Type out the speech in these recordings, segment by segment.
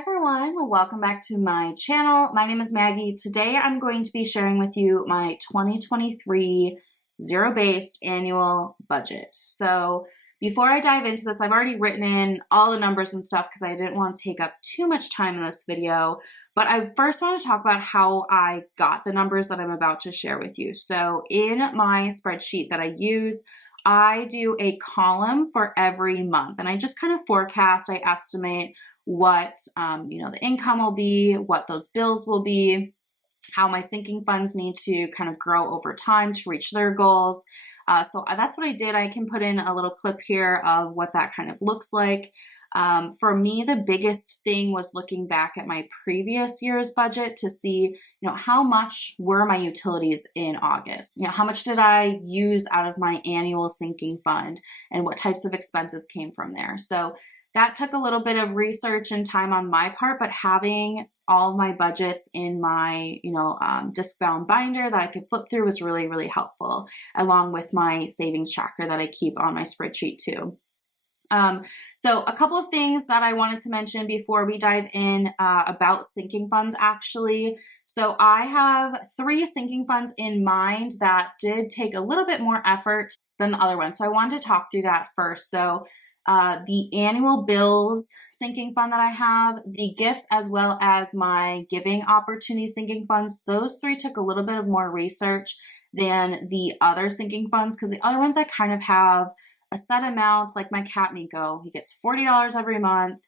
everyone, welcome back to my channel. My name is Maggie. Today I'm going to be sharing with you my 2023 zero-based annual budget. So before I dive into this, I've already written in all the numbers and stuff because I didn't want to take up too much time in this video, but I first want to talk about how I got the numbers that I'm about to share with you. So in my spreadsheet that I use, I do a column for every month, and I just kind of forecast, I estimate what the income will be, what those bills will be, how my sinking funds need to kind of grow over time to reach their goals. So that's what I did. I can put in a little clip here of what that kind of looks like. For me, the biggest thing was looking back at my previous year's budget to see, how much were my utilities in August? How much did I use out of my annual sinking fund and what types of expenses came from there? So that took a little bit of research and time on my part, but having all of my budgets in my, disc-bound binder that I could flip through was really, really helpful, along with my savings tracker that I keep on my spreadsheet too. So a couple of things that I wanted to mention before we dive in about sinking funds actually. So I have 3 sinking funds in mind that did take a little bit more effort than the other ones. So I wanted to talk through that first. So the annual bills sinking fund that I have, the gifts, as well as my giving opportunity sinking funds, those 3 took a little bit of more research than the other sinking funds, because the other ones I kind of have a set amount, like my cat Miko, he gets $40 every month,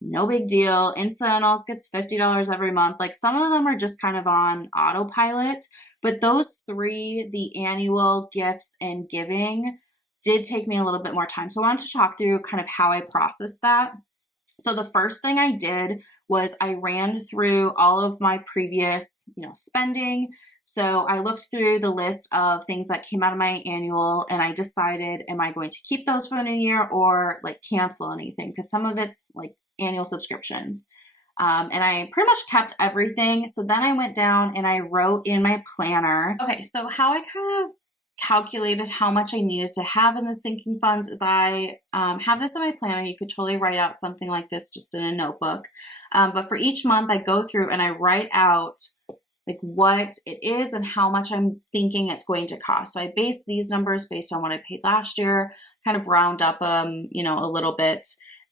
no big deal. Incidentals gets $50 every month. Like some of them are just kind of on autopilot, but those 3, the annual, gifts, and giving, did take me a little bit more time. So I wanted to talk through kind of how I processed that. So the first thing I did was I ran through all of my previous, spending. So I looked through the list of things that came out of my annual, and I decided, am I going to keep those for the new year or like cancel anything? Because some of it's like annual subscriptions. And I pretty much kept everything. So then I went down and I wrote in my planner. Okay, so how I kind of calculated how much I needed to have in the sinking funds is I have this in my planner. You could totally write out something like this just in a notebook. But for each month I go through and I write out like what it is and how much I'm thinking it's going to cost. So I base these numbers based on what I paid last year, kind of round up a little bit.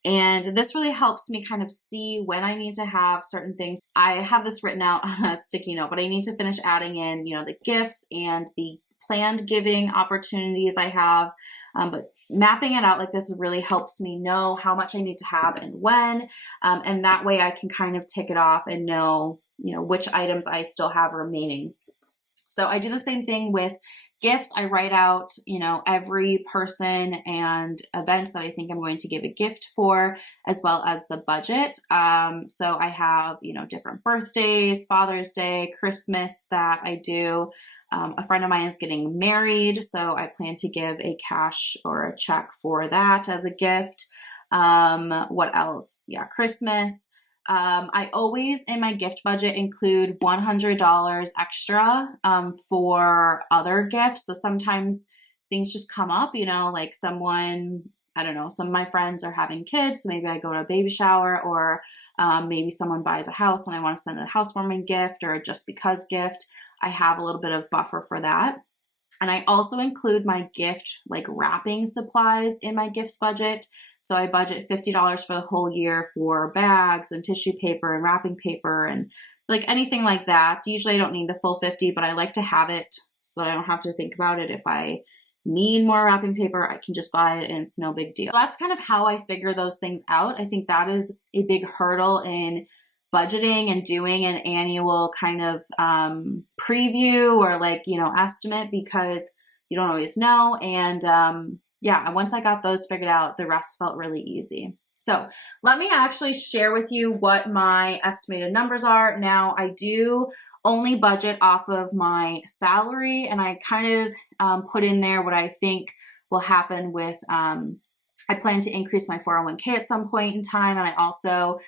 And this really helps me kind of see when I need to have certain things. I have this written out on a sticky note, but I need to finish adding in, the gifts and the planned giving opportunities I have, but mapping it out like this really helps me know how much I need to have and when, and that way I can kind of tick it off and know, which items I still have remaining. So I do the same thing with gifts. I write out, every person and event that I think I'm going to give a gift for, as well as the budget. So I have, different birthdays, Father's Day, Christmas that I do. A friend of mine is getting married, so I plan to give a cash or a check for that as a gift. What else? Yeah, Christmas. I always, in my gift budget, include $100 extra for other gifts. So sometimes things just come up, like someone, I don't know, some of my friends are having kids, so maybe I go to a baby shower, or maybe someone buys a house and I want to send a housewarming gift or a just because gift. I have a little bit of buffer for that. And I also include my gift, like wrapping supplies in my gifts budget. So I budget $50 for the whole year for bags and tissue paper and wrapping paper and like anything like that. Usually I don't need the full 50, but I like to have it so that I don't have to think about it. If I need more wrapping paper, I can just buy it and it's no big deal. So that's kind of how I figure those things out. I think that is a big hurdle in budgeting and doing an annual kind of preview or estimate, because you don't always know. And once I got those figured out, the rest felt really easy. So let me actually share with you what my estimated numbers are. Now I do only budget off of my salary, and I kind of put in there what I think will happen with, I plan to increase my 401k at some point in time. And I also,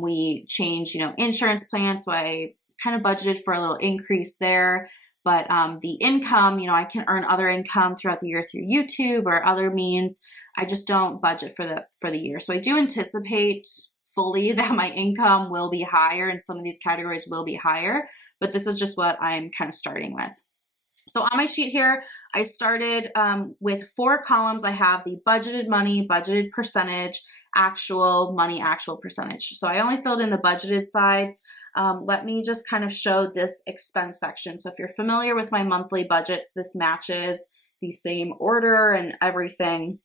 we changed, insurance plans. So I kind of budgeted for a little increase there. But the income, I can earn other income throughout the year through YouTube or other means. I just don't budget for the year. So I do anticipate fully that my income will be higher and some of these categories will be higher, but this is just what I'm kind of starting with. So on my sheet here, I started with 4 columns. I have the budgeted money, budgeted percentage, actual money, actual percentage. So I only filled in the budgeted sides. Let me just kind of show this expense section. So if you're familiar with my monthly budgets, this matches the same order and everything.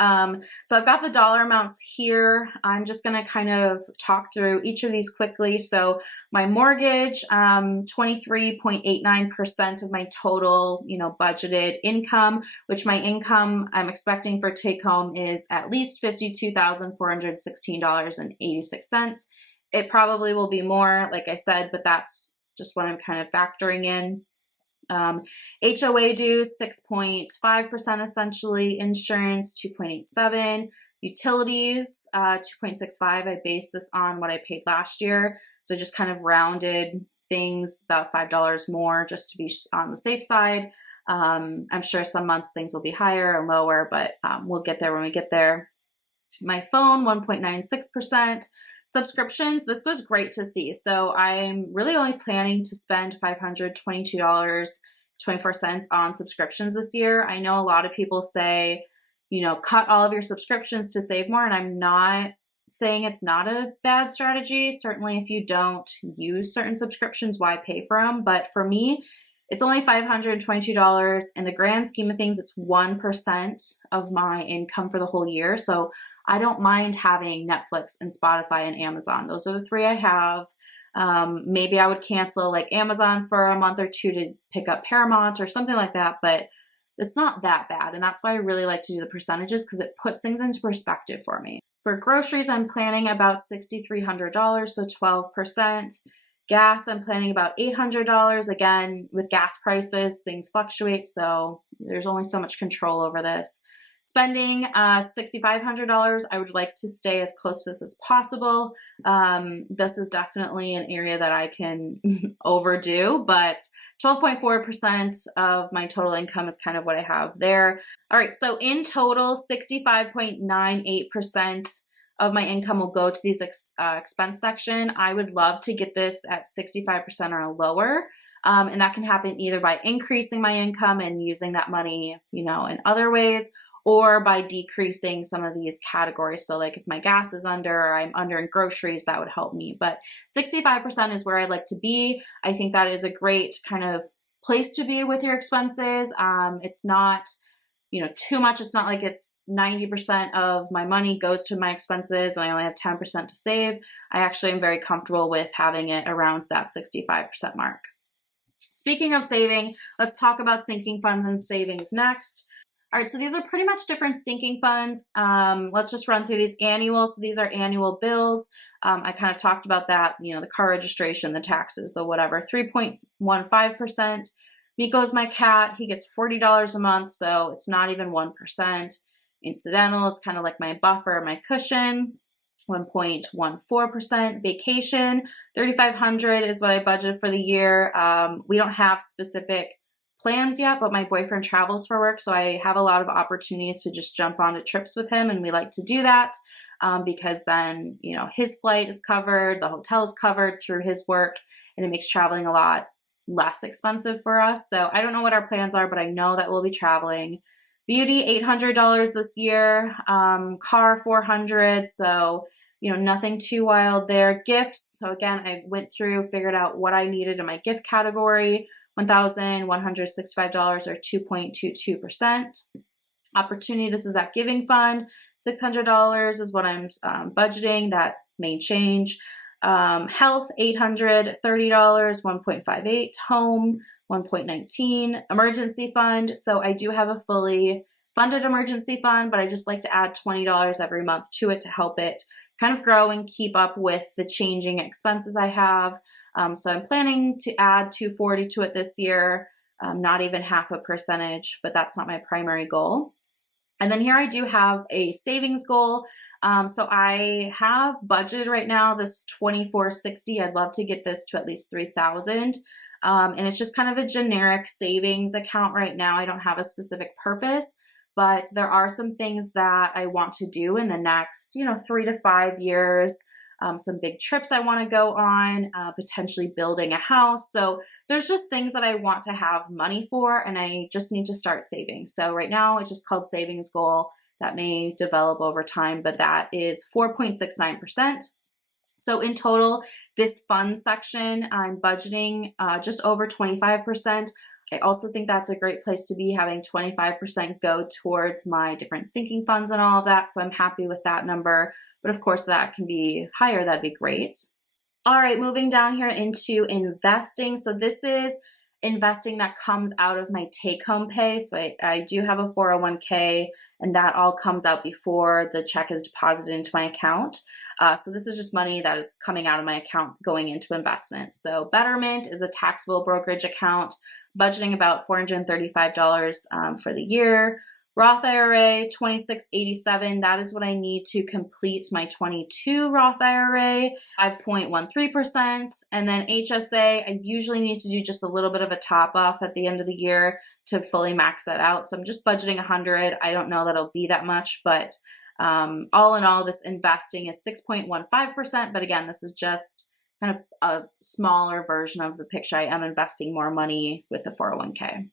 So I've got the dollar amounts here. I'm just going to kind of talk through each of these quickly. So my mortgage, 23.89% of my total, budgeted income, which my income I'm expecting for take home is at least $52,416.86. It probably will be more, like I said, but that's just what I'm kind of factoring in. HOA dues, 6.5% essentially, insurance, 2.87, utilities, 2.65. I based this on what I paid last year. So just kind of rounded things about $5 more just to be on the safe side. I'm sure some months things will be higher or lower, but we'll get there when we get there. My phone, 1.96%. Subscriptions, this was great to see. So I'm really only planning to spend $522.24 on subscriptions this year. I know a lot of people say, cut all of your subscriptions to save more, and I'm not saying it's not a bad strategy. Certainly if you don't use certain subscriptions, why pay for them? But for me, it's only $522. In the grand scheme of things, it's 1% of my income for the whole year. So I don't mind having Netflix and Spotify and Amazon. Those are the 3 I have. Maybe I would cancel like Amazon for a month or 2 to pick up Paramount or something like that, but it's not that bad. And that's why I really like to do the percentages, because it puts things into perspective for me. For groceries, I'm planning about $6,300, so 12%. Gas, I'm planning about $800. Again, with gas prices, things fluctuate, so there's only so much control over this. Spending $6,500. I would like to stay as close to this as possible. This is definitely an area that I can overdo, but 12.4% of my total income is kind of what I have there. All right, so in total, 65.98% of my income will go to these expense section. I would love to get this at 65% or lower. And that can happen either by increasing my income and using that money, in other ways, or by decreasing some of these categories. So like if my gas is under, or I'm under in groceries, that would help me. But 65% is where I'd like to be. I think that is a great kind of place to be with your expenses. It's not, too much. It's not like it's 90% of my money goes to my expenses and I only have 10% to save. I actually am very comfortable with having it around that 65% mark. Speaking of saving, let's talk about sinking funds and savings next. All right, so these are pretty much different sinking funds. Let's just run through these annual. So these are annual bills. I kind of talked about that, the car registration, the taxes, the whatever, 3.15%. Miko's my cat. He gets $40 a month, so it's not even 1%. Incidental is kind of like my buffer, my cushion, 1.14%. Vacation, $3,500 is what I budgeted for the year. We don't have specific plans yet, but my boyfriend travels for work, so I have a lot of opportunities to just jump onto trips with him, and we like to do that because then, his flight is covered, the hotel is covered through his work, and it makes traveling a lot less expensive for us. So I don't know what our plans are, but I know that we'll be traveling. Beauty, $800 this year. Car, $400. So, nothing too wild there. Gifts. So again, I went through, figured out what I needed in my gift category. $1,165 or 2.22%. Opportunity, this is that giving fund. $600 is what I'm budgeting. That may change. Health, $830, 1.58. Home, 1.19. Emergency fund. So I do have a fully funded emergency fund, but I just like to add $20 every month to it to help it kind of grow and keep up with the changing expenses I have. So I'm planning to add $240 to it this year, not even 0.5%, but that's not my primary goal. And then here I do have a savings goal. So I have budgeted right now this $2,460. I'd love to get this to at least $3,000. And it's just kind of a generic savings account right now. I don't have a specific purpose, but there are some things that I want to do in the next, 3 to 5 years. Some big trips I want to go on, potentially building a house. So there's just things that I want to have money for, and I just need to start saving. So right now it's just called savings goal. That may develop over time, but that is 4.69%. So in total, this fund section, I'm budgeting just over 25%. I also think that's a great place to be, having 25% go towards my different sinking funds and all of that. So I'm happy with that number. But of course, that can be higher. That'd be great. All right, moving down here into investing. So this is investing that comes out of my take-home pay. So I do have a 401k, and that all comes out before the check is deposited into my account. So this is just money that is coming out of my account going into investments. So Betterment is a taxable brokerage account, budgeting about $435 for the year. Roth IRA, $26.87. That is what I need to complete my 22 Roth IRA, 5.13%. And then HSA, I usually need to do just a little bit of a top off at the end of the year to fully max that out. So I'm just budgeting 100. I don't know that it'll be that much, but all in all, this investing is 6.15%. But again, this is just kind of a smaller version of the picture. I am investing more money with the 401k.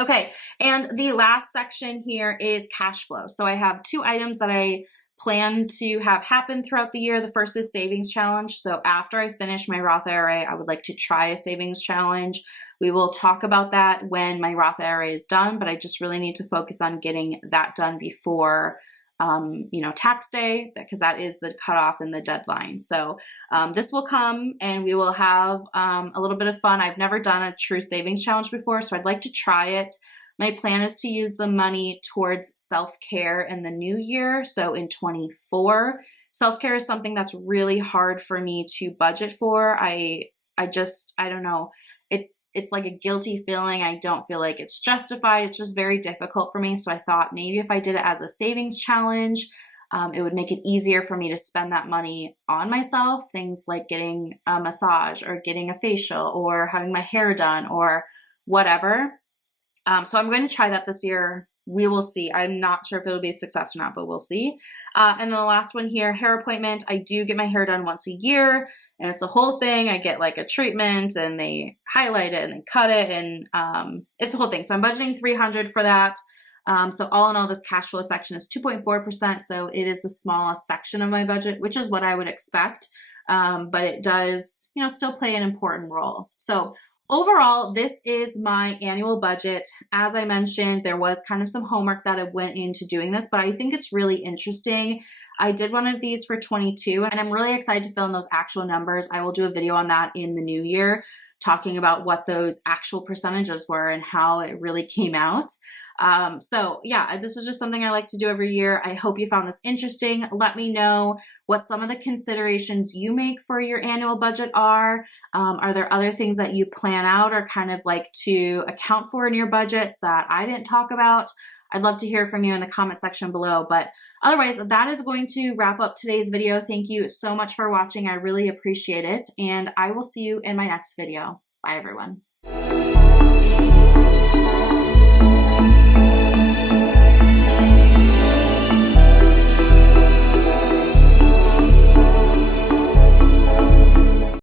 Okay, and the last section here is cash flow. So I have 2 items that I plan to have happen throughout the year. The first is savings challenge. So after I finish my Roth IRA, I would like to try a savings challenge. We will talk about that when my Roth IRA is done, but I just really need to focus on getting that done before tax day, because that is the cutoff and the deadline. So this will come and we will have a little bit of fun. I've never done a true savings challenge before, so I'd like to try it. My plan is to use the money towards self-care in the new year. So in 24, self-care is something that's really hard for me to budget for. I don't know. It's like a guilty feeling. I don't feel like it's justified. It's just very difficult for me. So I thought maybe if I did it as a savings challenge, it would make it easier for me to spend that money on myself. Things like getting a massage or getting a facial or having my hair done or whatever. So I'm going to try that this year. We will see. I'm not sure if it'll be a success or not, but we'll see. And then the last one here, hair appointment. I do get my hair done once a year. And it's a whole thing. I get like a treatment and they highlight it and they cut it, and it's a whole thing. So I'm budgeting $300 for that. So all in all, this cash flow section is 2.4%. So it is the smallest section of my budget, which is what I would expect. But it does, still play an important role. So overall, this is my annual budget. As I mentioned, there was kind of some homework that went into doing this, but I think it's really interesting. I did one of these for 22, and I'm really excited to fill in those actual numbers. I will do a video on that in the new year, talking about what those actual percentages were and how it really came out. So yeah, this is just something I like to do every year. I hope you found this interesting. Let me know what some of the considerations you make for your annual budget are. Are there other things that you plan out or kind of like to account for in your budgets that I didn't talk about? I'd love to hear from you in the comment section below. But otherwise, that is going to wrap up today's video. Thank you so much for watching. I really appreciate it. And I will see you in my next video. Bye, everyone.